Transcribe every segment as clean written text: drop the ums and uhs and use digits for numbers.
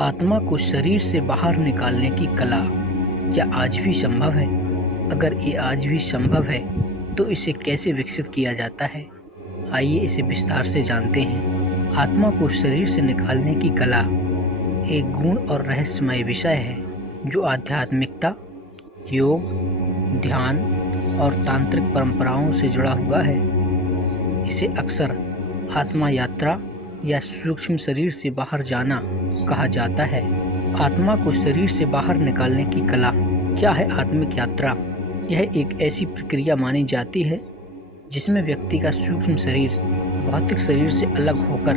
आत्मा को शरीर से बाहर निकालने की कला क्या आज भी संभव है? अगर ये आज भी संभव है तो इसे कैसे विकसित किया जाता है? आइए इसे विस्तार से जानते हैं। आत्मा को शरीर से निकालने की कला एक गूढ़ और रहस्यमय विषय है जो आध्यात्मिकता, योग, ध्यान और तांत्रिक परंपराओं से जुड़ा हुआ है। इसे अक्सर आत्मा यात्रा या सूक्ष्म शरीर से बाहर जाना कहा जाता है। आत्मा को शरीर से बाहर निकालने की कला क्या है? आत्मिक यात्रा यह एक ऐसी प्रक्रिया मानी जाती है जिसमें व्यक्ति का सूक्ष्म शरीर भौतिक शरीर से अलग होकर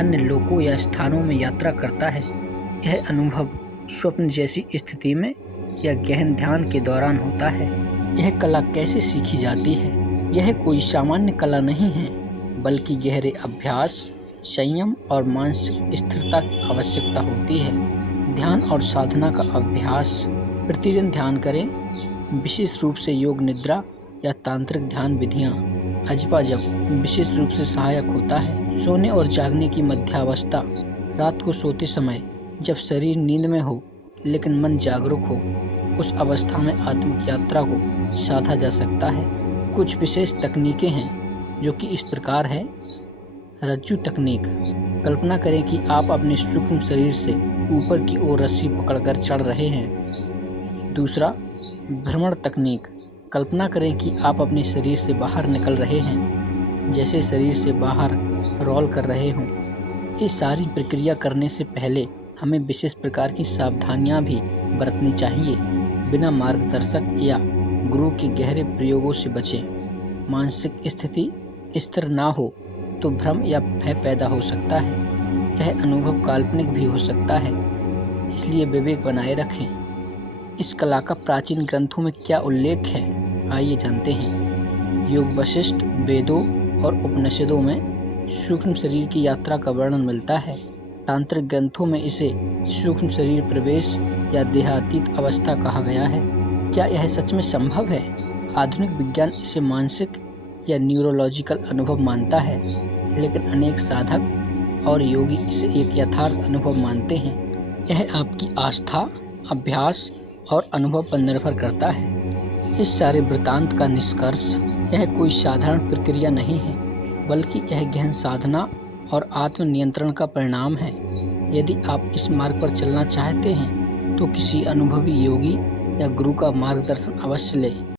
अन्य लोकों या स्थानों में यात्रा करता है। यह अनुभव स्वप्न जैसी स्थिति में या गहन ध्यान के दौरान होता है। यह कला कैसे सीखी जाती है? यह कोई सामान्य कला नहीं है, बल्कि गहरे अभ्यास, संयम और मानसिक स्थिरता की आवश्यकता होती है। ध्यान और साधना का अभ्यास। प्रतिदिन ध्यान करें, विशेष रूप से योग निद्रा या तांत्रिक ध्यान विधियाँ। अजपा जप विशेष रूप से सहायक होता है। सोने और जागने की मध्यावस्था। रात को सोते समय जब शरीर नींद में हो लेकिन मन जागरूक हो, उस अवस्था में आत्मिक यात्रा को साधा जा सकता है। कुछ विशेष तकनीकें हैं जो कि इस प्रकार है। रज्जु तकनीक। कल्पना करें कि आप अपने सूक्ष्म शरीर से ऊपर की ओर रस्सी पकड़कर चढ़ रहे हैं। दूसरा, भ्रमण तकनीक। कल्पना करें कि आप अपने शरीर से बाहर निकल रहे हैं, जैसे शरीर से बाहर रोल कर रहे हों। ये सारी प्रक्रिया करने से पहले हमें विशेष प्रकार की सावधानियां भी बरतनी चाहिए। बिना मार्गदर्शक या गुरु के गहरे प्रयोगों से बचें। मानसिक स्थिति स्थिर ना हो तो भ्रम या भय पैदा हो सकता है। यह अनुभव काल्पनिक भी हो सकता है, इसलिए विवेक बनाए रखें। इस कला का प्राचीन ग्रंथों में क्या उल्लेख है? आइए जानते हैं। योग वशिष्ठ, वेदों और उपनिषदों में सूक्ष्म शरीर की यात्रा का वर्णन मिलता है। तांत्रिक ग्रंथों में इसे सूक्ष्म शरीर प्रवेश या देहातीत अवस्था कहा गया है। क्या यह सच में संभव है? आधुनिक विज्ञान इसे मानसिक या न्यूरोलॉजिकल अनुभव मानता है, लेकिन अनेक साधक और योगी इसे एक यथार्थ अनुभव मानते हैं। यह आपकी आस्था, अभ्यास और अनुभव पर निर्भर करता है। इस सारे वृत्तांत का निष्कर्ष यह कोई साधारण प्रक्रिया नहीं है, बल्कि यह गहन साधना और आत्मनियंत्रण का परिणाम है। यदि आप इस मार्ग पर चलना चाहते हैं तो किसी अनुभवी योगी या गुरु का मार्गदर्शन अवश्य लें।